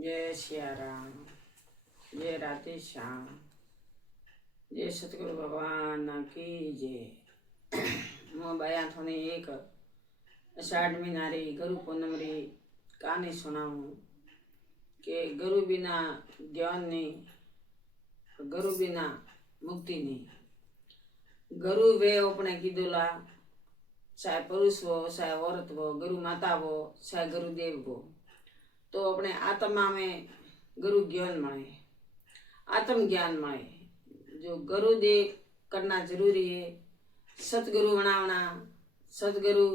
जय सिया राम, जय राधे श्याम, जय सतगुरु भगवान की जय। मैं बया थोड़ी एक अषाढ़ महीनारी गुरु पूनम री कहानी सुनाऊं कि गुरु बिना ज्ञान नहीं, गुरु बिना मुक्ति नहीं। गुरु वे अपने कीधुला, चाहे पुरुष हो चाहे औरत हो, गुरु माता हो चाहे गुरुदेव हो, तो अपने आत्मा में गुरु ज्ञान મળે, आत्म ज्ञान મળે। जो गुरुदेव करना जरूरी है। सतगुरु बनावना, सतगुरु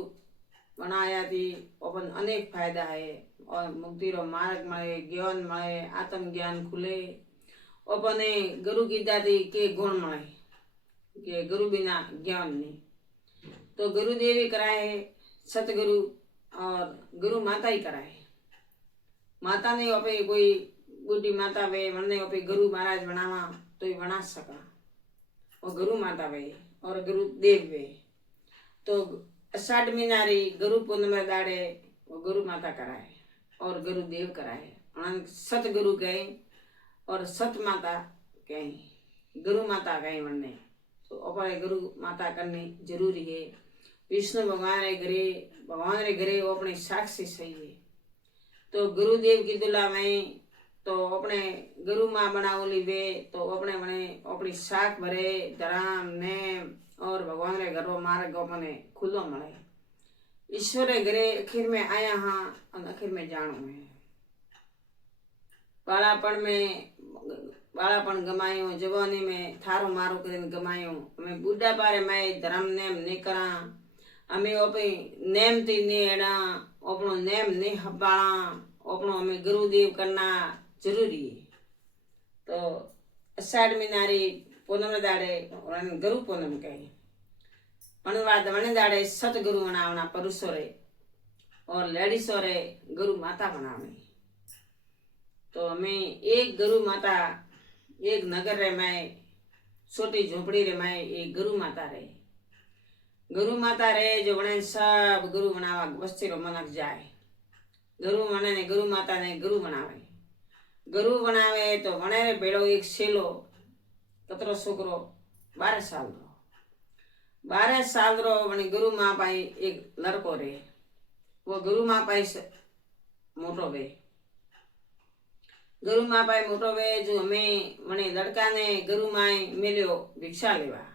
बनाया थी अपन अनेक फायदा है और मुक्ति रो मार्ग મળે, ज्ञान મળે, आत्म ज्ञान खुले। अपने गुरु कीधा थी के गुण મળે के गुरु बिना ज्ञान नहीं। तो गुरुदेव ही कराए, सतगुरु और गुरु माता ही कराए। माता ने अपे कोई बूढ़ी माता वे वरने अपे गुरु महाराज बनावा तो ही बना सका, और गुरु माता वे और गुरु देव वे। तो अषाढ़ महीनारी गुरु पूर्णिमा दाड़े वो गुरु माता कराए और गुरु देव कराए। सतगुरु कहे और सत माता कहे, गुरु माता कहे वरने। तो अपने गुरु माता करनी जरूरी है। विष्णु भगवान रे घरे वो अपने साक्षी सही है। तो गुरुदेव की दुला में तो अपने गुरु माँ बनावली वे तो अपने बने अपनी साख भरे धराम नेम और भगवान रे घरो मार्ग अपने खुलो मळे। ईश्वर रे घरे आखिर में आया हाँ और आखिर में जानो है। बालापन गमायो, जवानी में थारो मारो करीने गमायो। हमें बुढ़ा पारे मैं धर्म नेम नहीं करा, हमें अपनी नेम थी नहीं एड़ा, अपनो नेम नहीं हबाड़ा, अपनो हमें गुरुदेव करना जरूरी है। तो अषाढ़ महीनारी पूनम दाड़े गुरु पूनम कहे वने दाड़े सतगुरु बनावना पुरुषों रे और लेडीसों रे गुरु माता बनावनी। तो हमें एक गुरु माता एक नगर रे मैं छोटी झोपड़ी रे मैं एक गुरु माता रे जो बने सब गुरु बनावा बस्ती रो मनक जाए। गुरु मने ने गुरु माता ने गुरु बनावे तो वने रे बेड़ो एक सेलो कतरो छोकरो 12 साल रो वने गुरु माँ पाई एक लड़को रे। वो गुरु माँ पाई मोटो वे, गुरु माँ पाई मोटो वे। जो हमें वने लड़का ने गुरु माई मिलियो भिक्षा लेवा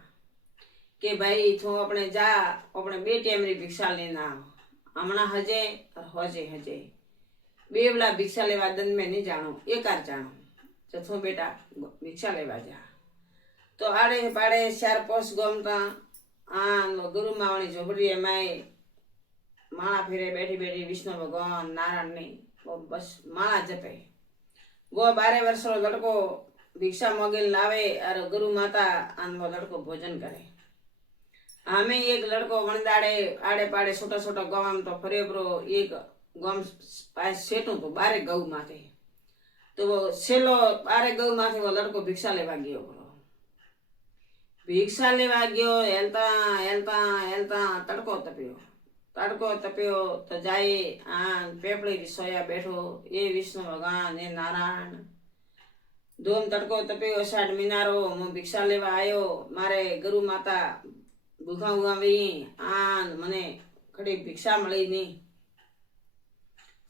के भाई तू अपने जा अपने 2 टाइम री भिक्षा लेना हमणा हजे और हजे 2 बेला भिक्षा लेवा दन में नहीं जानो, एकार जानो तो तू बेटा भिक्षा लेवा जा। तो आड़े पाड़े 4-5 गमता गुरु मावणी झोपड़ी में माला फेरे बैठी बैठी विष्णु भगवान नारायण ने वो बस माला जपे। वो 12 वर्ष रो लड़को भिक्षा मोगिल लावे और गुरु माता वो लड़को भोजन करे। हमें एक लड़को वनदाड़े आड़े पाड़े छोटा छोटा गांव तो फरे बरो एक गांव पास सेटू तो 12 गऊ माथे। तो वो सेलो 12 गऊ माथे वो लड़को भिक्षा लेवा गयो बरो। भिक्षा लेवा गयो हेलता हेलता हेलता तड़को तप्यो तो जाए पेपड़ी की सोया बैठो ये विष्णु भगवान ये नारायण। धूम तड़को तप्यो अषाढ़ महीनारो मु भिक्षा लेवा आयो। मारे गुरु माता भूखा हुआ भी मने खड़ी भिक्षा मળી नहीं।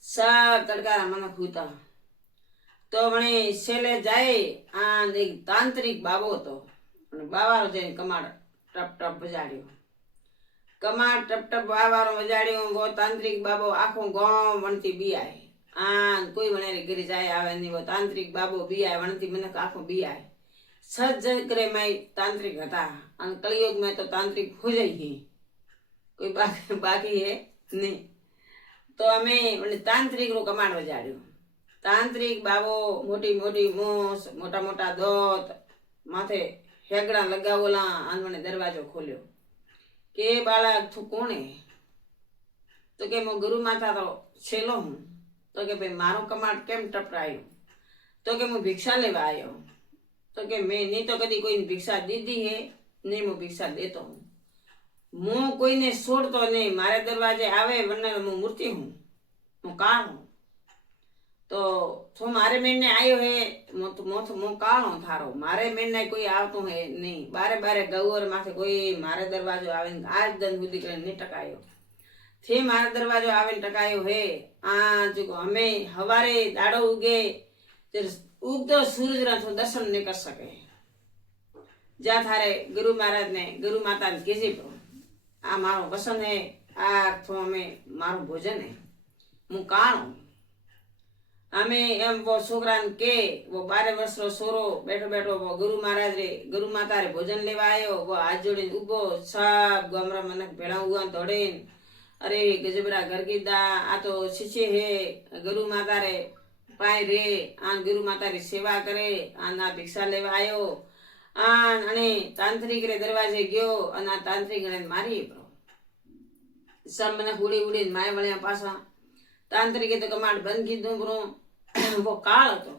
सब तड़कारा मन खूता तो वणे सेले जाए एक तांत्रिक बाबो तो बावारो जने कमाड़ टप टप बजाड़ियो। कमाड़ टप टप बावारो बजाड़ियो। वो तांत्रिक बाबो आखो गांव वणती बी आए। कोई वणे रे घरे जाए आवे नहीं। वो तांत्रिक बाबो बी आए वणती मनक आखो बी आए। सज करे मैं तांत्रिक हता और कलयुग में तो तांत्रिक हो जाई है, कोई बाकी है नहीं। तो हमें तांत्रिक रो कमांड बजाड़ियो। तांत्रिक बाबो मोटी मोटी मूस मोटा मोटा दोत माथे हेगड़ा लगावोला आंदने दरवाजो खोल्यो के बालक तू कोण है? तो के मो गुरु माता तो छेलो हूँ। तो के भाई मारो कमांड केम टपरायो? तो के मु भिक्षा लेवा आयो। तो के मैं नहीं तो कदी कोई भिक्षा दीदी है नहीं, मैं भिक्षा देता हूँ। मु कोई ने छोड़तो नहीं, मारे दरवाजे आवे वरना मैं मूर्ति हूँ, मैं काल हूँ। तो थो मारे मेने आयो है मो काळो थारो मारे मेने कोई आवतो है नहीं बारे बारे गौर माथे कोई मारे दरवाजो आवे आज दिन सुधी करे नहीं टकायो थे मारे दरवाजो आवे टकायो है आ जो हमें हवारे दाड़ो उगे उगतो सूरज रा तो दर्शन नहीं कर सके जा थारे गुरु महाराज ने गुरु माता ने कीजे प्रो आ मारो वसन है आ तो हमें मारो भोजन है मु काणो हमें एम वो छोकरा के वो 12 वर्ष रो सोरो बैठो बैठो वो गुरु महाराज रे गुरु माता रे भोजन लेवा आयो वो हाथ जोड़ी उबो सब गमरा मनक भेड़ा हुआ दौड़े अरे गजबरा घर की दा आ तो शिष्य है गुरु माता रे पाए रे आन गुरु माता री सेवा करे आना भिक्षा लेवा आयो आन अने तांत्रिक रे दरवाजे गयो अना तांत्रिक ने मारी प्रो सब मने उड़ी उड़ी माय वळ्या पासा तांत्रिके तो कमांड बंद की दूं ब्रो वो काल तो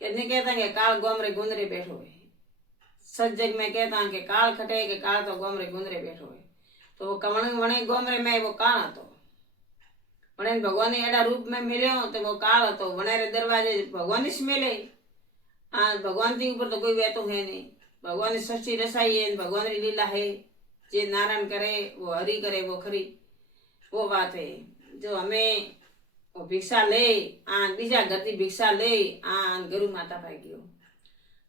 कहने कहता है काल गोमरे गुंदरे बैठो है सज्जग में कहता है कि काल खटे के काल तो गोमरे गुंदरे बैठो है तो वो कमण वणे गोमरे में वो काल तो वणे भगवान ने एड़ा रूप में मिल्यो तो वो काल तो वणे रे दरवाजे भगवान से मिले आ भगवान के ऊपर तो कोई बैठो है नहीं भगवान ने सृष्टि रसाई है भगवान री लीला है जे नारायण करे वो हरि करे वो खरी वो बात है जो हमें वो भिक्षा ले आ बीजा गति भिक्षा ले आ गुरु माता पाई गयो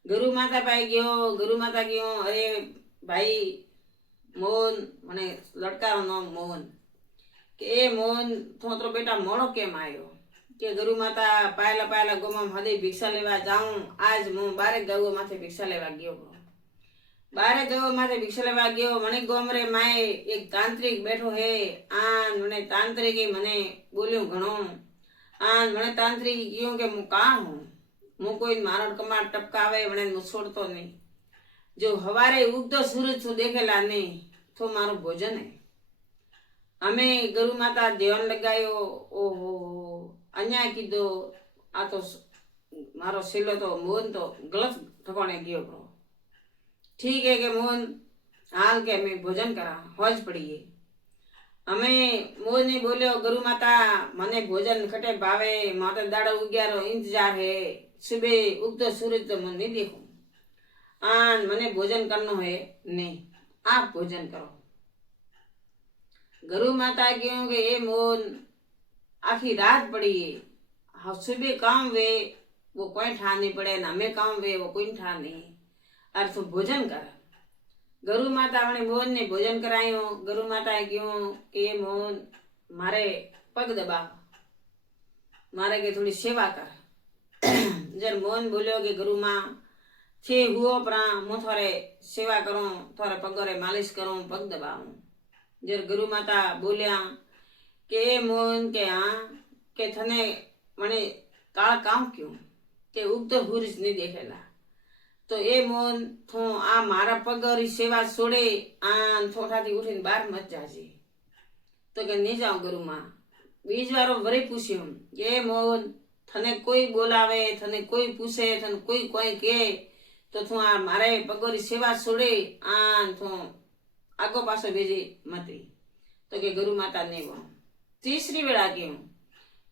गुरु माता पाई गयो गुरु माता गयो अरे भाई मोहन मने लड़का रो नाम मोहन के मोहन तो बेटा मोड़ो केम आयो के गुरु माता पायला पायला गोमा हदे भिक्षा लेवा जाऊं आज मु 12 गौ माथे भिक्षा लेवा गयो 12 गौ माथे भिक्षा लेवा गयो मने गोमरे माए एक तांत्रिक बैठो है आन मने तांत्रिक मने बोल्यो घणो आन मने तांत्रिक क्यों के मु का हूं मु कोई मारण कमाट टपकावे मने मु छोड़तो नहीं जो हवारे उगतो सूरज तो देखेला नहीं तो मारो भोजन है हमें गुरु माता ध्यान लगायो ओहो अन्या कीधो आ तो मारो सिलो तो मोहन तो गलत ठिकाने गयो ब्रो ठीक है कि मोहन हाल के हमें भोजन करा हौज पड़ी है हमें मोहन ने बोलियो गुरु माता मने भोजन खटे भावे माता दाड़ा उग्यारो इंतजार है सुबह उगतो सूरज तो मन नहीं देखो आन मने भोजन करनो है नहीं आप भोजन करो गुरु माता क्यों के ये मोहन आखी रात पड़ी है सुबह काम वे वो कोई ठान नहीं पड़े ना हमें काम वे वो कोई ठान नहीं और तो भोजन कर गुरु माता ने मोहन ने भोजन करायो गुरु माता क्यों के मोहन मारे पग दबा मारे के थोड़ी सेवा कर जब मोहन बोलियो कि गुरु माँ छे हुओ परा मु थोड़े सेवा करूं थोड़े पगोरे मालिश करूं पग दबाऊं जब गुरु माता बोलिया के मोहन के हाँ के थने मने काल काम क्यों के उगतो सूरज नहीं देखेला तो ए मोहन थो आ मारा पगोरी सेवा छोड़े आन थोठाथी उठीने बार मत जाजे तो के नहीं जाऊं गुरु माँ बीज वारो वरी पूछ्यो ये मोहन थने कोई बोलावे थने कोई पूछे थने कोई के तो तू आ मारे पगोरी सेवा छोड़े आन थो आगो पासो भेजे मती तो के गुरु माता ने वो तीसरी बेड़ा क्यों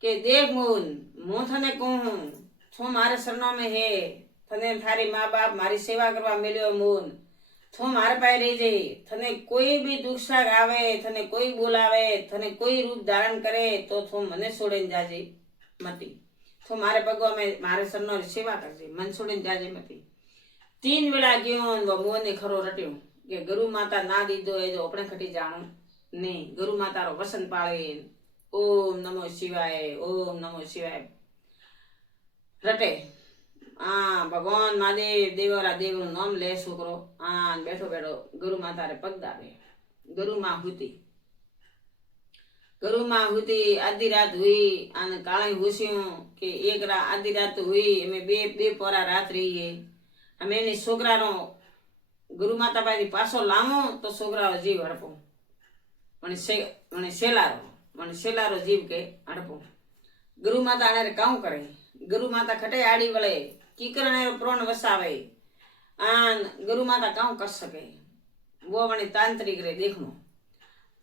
के देख मोहन मु थने कहूं थो मारे सरना में है थने थारी माँ बाप मारी सेवा करवा मिलियो मोहन थो मारे पाए रही जे थने कोई भी दुख साग आवे थने कोई बोलावे थने कोई रूप धारण करे तो थो मने छोड़े जाजे मती थो मारे पगवा में मारे सरनो सेवा करजे मन छोड़े जाजे मती 3 वेला क्यों वो मोहन ने खरो रट्यो के गुरु माता ना दीदो है जो अपने खटी जाणो नहीं गुरु माता रो वसन पाळे ओम नमो शिवाय रटे भगवान महादेव देवरा देव नाम ले छोकरो बैठो बैठो गुरु माता रे पग दाबे गुरु माँ हुती आधी रात हुई आने काळे हुस्यो के एक रात आधी रात हुई हमें बे पोरा रात रही है हमें ने छोकरा रो गुरु माता पासी पासो लामो तो छोकरा रो जीव हड़पो मने सेलारो जीव के हड़पो गुरु माता ने काऊ करे गुरु माता खटे आड़ी वळे कीकरणे प्रोण वसावे आन गुरु माता काऊ कर सके वो वणे तांत्रिक रे देखनो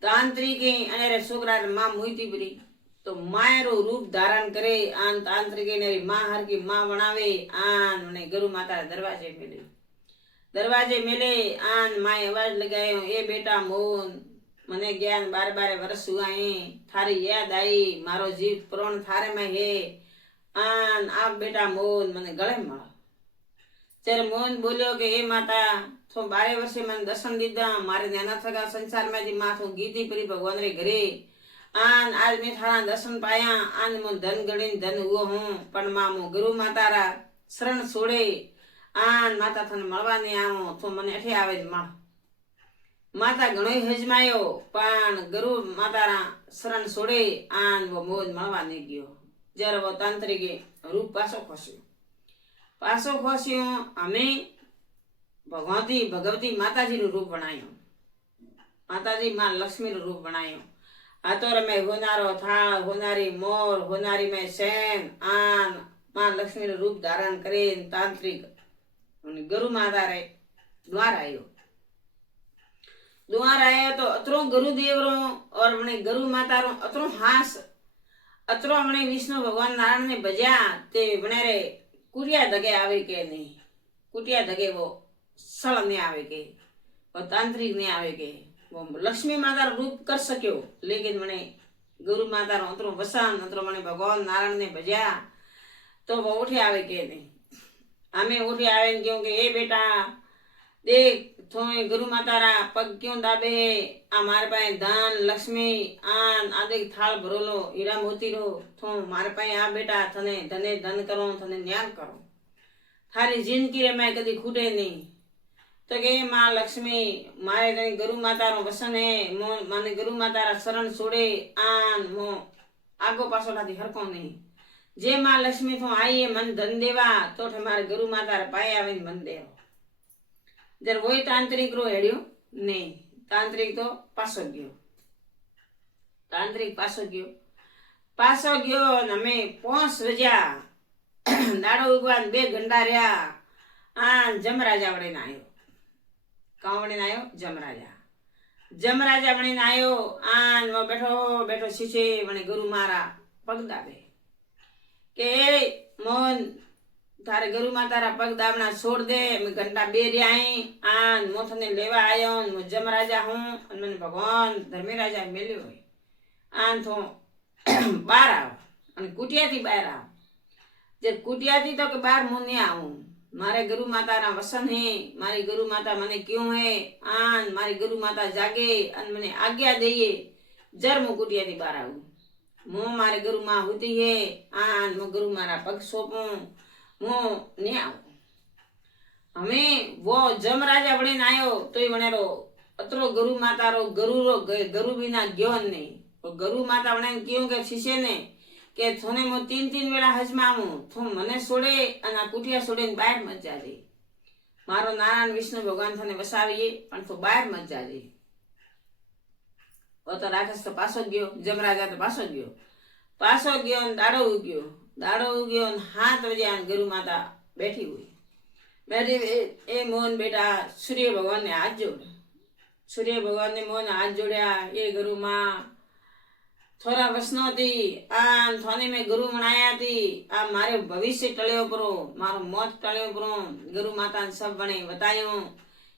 तांत्रिक अने रे छोकरा रे मां मुईती बरी तो मायरो रूप धारण करे आन तांत्रिके ने मां हर की मां बनावे आन ने गुरु माता दरवाजे मिले आन माए आवाज लगायो ए बेटा मोन मने ज्ञान 12 वर्ष हुआ है थारी याद आई मारो जीव प्राण थारे में है आन आप बेटा मोन मने गले मळा ત્યારે મોહન બોલ્યો કે એ માતા તો 12 વર્ષે મને દર્શન દીધા મારે નાના થકા સંસારમાંથી માથું ગીતી પરી ભગવાન રે ઘરે આન આજ મેં થારા દર્શન પાયા આન મો ધન ગણીને ધન હુઓ હું પણ માં મો ગુરુ માતારા શરણ છોડે આન માતા થને મળવા ને આવો તો મને એઠે આવે જ માં માતા ઘણો હજમાયો પણ ગુરુ માતારા શરણ છોડે આન વો મોજ મળવા ને ગયો જ્યારે વો તાંત્રિકે રૂપ પાછો ખોસ્યો અમે ભગવતી માતાજીનું રૂપ બનાવ્યું માતાજી માં લક્ષ્મીનું રૂપ બનાવ્યું આતોર મેં હોનારો થાળ હોનારી મોર હોનારી મેં સેન આન માં લક્ષ્મીનું રૂપ ધારણ કરીને તાંત્રિક गुरु माता रे द्वार आयो तो अतरो गुरुदेव रो और मने गुरु माता रो अतरो हास अतरो मने विष्णु भगवान नारायण ने बजा ते बने रे कुटिया दगे आवे के नहीं कुटिया दगे वो सळ ने आवे के वो तांत्रिक ने आवे के वो लक्ष्मी माता रूप कर सक्यो लेकिन मने गुरु माता रो अतरो वसान अतरो मने भगवान नारायण ने बजा तो वो उठे आवे के नहीं हमें उठे आवे क्योंकि ए बेटा देख थोड़े गुरु मातारा पग क्यों दाबे है मारे पाए धन लक्ष्मी आन आदि थाल भरोलो हीरा मोती रो थो मारे पाए आ बेटा थने धने धन करो थने न्याय करो थारी जिंदगी रे मैं कदी खूटे नहीं तो के मां लक्ष्मी मारे तने गुरु माता रो वसन है माने गुरु मातारा शरण छोड़े आन मो आगो पासो थाती हरको नहीं जे मां लक्ष्मी तो आई है मन धन देवा तो हमारे गुरु माता रे पाए आवे मन देव जर वही तांत्रिक रो हेड्यो नहीं तांत्रिक तो पासो गयो नमे पोंस वजा दाड़ो उगवान 2 घंटा रहा आन जमराजा वणे आयो कौन वणे आयो जमराजा वणे आयो आन वो बैठो शिशे वणे गुरु मारा पग दाबे के मोहन थारे गुरु मातारा पग दाबना छोड़ दे मैं घंटा 2 रही आन मोथने लेवा आयो मु जमराजा हूँ मैंने भगवान धर्मी राजा मिल्यो आन तो बाहर आओ कुटिया थी बाहर आओ जब कुटिया थी तो के बाहर मुँह नहीं आऊँ मारे गुरु मातारा वसन है मारी गुरु माता मने क्यों है आन मारी गुरु माता जागे अन मने आज्ञा दईए जर मु कुटिया थी बाहर आऊँ मु मारे गुरु माँ होती है आन मु गुरु मारा पग सोपूं मु नहीं आऊँ हमें वो जमराजा बने आयो तो ही बने रो अतरो गुरु माता रो गुरु बिना ज्ञान नहीं वो गुरु माता बने क्यों के शिष्य ने के थोने मो 3 वेला हजमामू थो मने सोडे अना कुटिया सोडे बाहर मत जाजे मारो नारायण विष्णु भगवान थने वसावीए पण तो बाहर मत जाजे वो तो राक्षस तो पासो गयो जमराजा तो पासो गयो दाड़ो उग्यो 7 बजे आन गुरु माता बैठी ए मोहन बेटा सूर्य भगवान ने हाथ जोड़ा ये गुरु माँ थोड़ा वसनो थी आन थोने में गुरु मनाया थी आ मारे भविष्य टळ्यो परो मारो मौत टळ्यो परो गुरु माता ने सब बने बतायो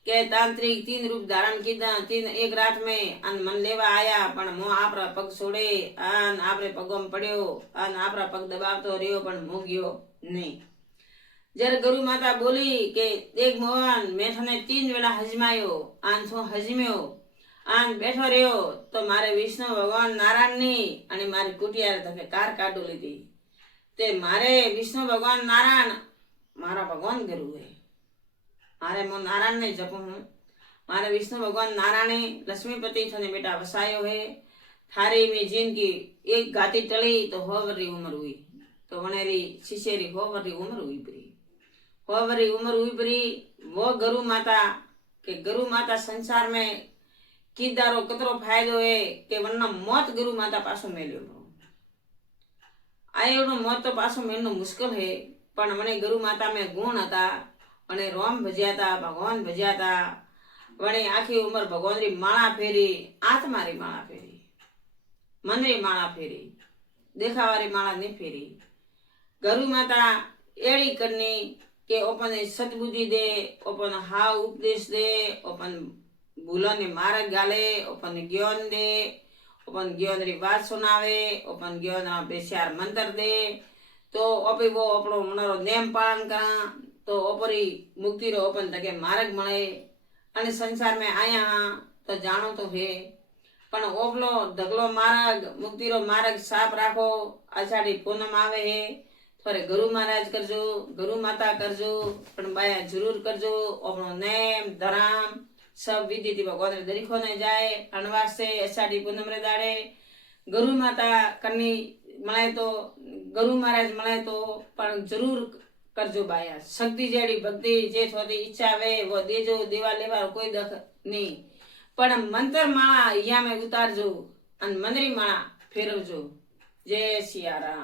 के तांत्रिक 3 रूप धारण कीधा 3 एक रात में अन मन लेवा आया पण मो आपरा पग छोड़े अन आपरे पगोम पड्यो अन आपरा पग दबावतो रह्यो पण मो गयो नहीं जर गुरु माता बोली के देख मोहन मैं थने 3 वेला हजमायो आन थो हजम्यो आन बैठो रह्यो तो मारे विष्णु भगवान नारायण नी अने मारी कुटिया तके कार काढो लीधी ते मारे विष्णु भगवान नारायण मारा भगवान गुरु है मारे मो नारायण ने जपू हूँ मारे विष्णु भगवान नारायण लक्ष्मीपति थने बेटा वसायो है थारी में जिनकी एक गाती टली तो 100 वर्ष उम्र हुई तो वनेरी शिष्यरी 100 वर्ष उम्र हुई परी वो गुरु माता संसार में कीदारो कतरो फायदो है के वन्ना मौत गुरु माता पासो मेल्यो आयोनो मौत तो पासो मेलनो मुश्किल है पण मने गुरु माता में गुण था અને રોમ ભજ્યા ભગવાન ભજ્યા વણે આખી ઉંમર ભગવાનની માળા ફેરી આત્મારી માળા ફેરી મનરી માળા ફેરી देखावारी माला नहीं फेरी। गरु माता एड़ी करनी के ओपन सतबुद्धि दे, ओपन हाव उपदेश दे, ओपन भूलों ने मार्ग गाले, ओपन ज्ञान दे, ओपन ज्ञान री बात सुनावे, ओपन ज्ञान ना बेचार मंत्र दे, तो ओपी वो अपनो मनारो नेम पालन करा तो ओपरी मुक्ति रो ओपन तके मार्ग मळे। अने संसार में आया तो जानो तो है पण ओपलो धगलो मार्ग मुक्ति रो मार्ग साफ राखो। आषाढ़ी पूनम आवे है थोड़े गुरु महाराज करजो, गुरु माता करजो, पण बाया जरूर करजो। अपनो नेम धर्म सब विधि थी भगवान रे दरीखो ने जाए। अनवास से आषाढ़ी पूनम रे दाड़े गुरु माता करनी मळे तो गुरु महाराज मळे तो पण जरूर करजो। बाया शक्ति जेड़ी भक्ति जे थोड़ी इच्छा वे वो देजो, देवा लेवा कोई दख नहीं। पण मंत्र माळा या में उतारजो अन मंदरी माळा फेरवजो। जय सिया राम।